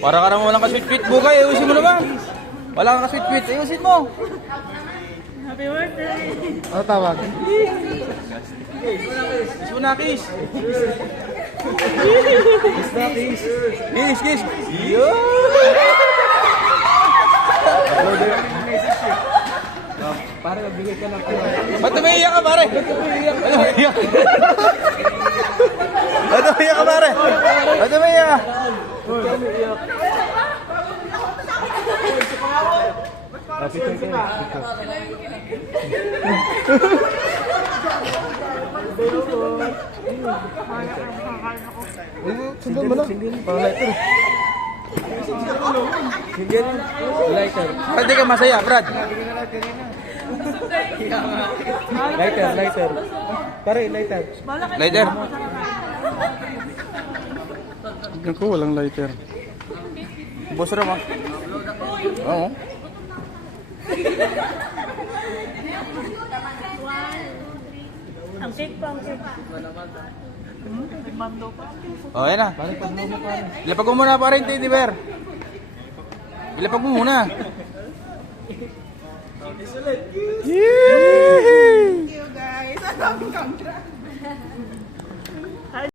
Para ka naman walang kasweet-sweet bukay. Ayusin mo naman. Wala kang kasweet-sweet. Ayusin mo. Happy birthday! Ano tawag? Kiss mo na, kiss. Kiss na, kiss. Kiss, kiss. Yo! Para magbigay ka ng Ba't umiiyak ka, pare? Ba't umiiyak ka, pare? Ba't umiiyak ka? picture ko. Sundan mo lang. Parang lighter. Sundan. Lighter. Ba't di ka masaya, Brad? Lighter. Pare, lighter. Lighter. Tignan ko, walang lighter. Boss Ram, ah. Oo. Ang cake pa, ang cake. Mando pa. Oh, yan na. Ilapag mo muna, pare, yung teddy bear. Ilapag mo muna. Thank you guys.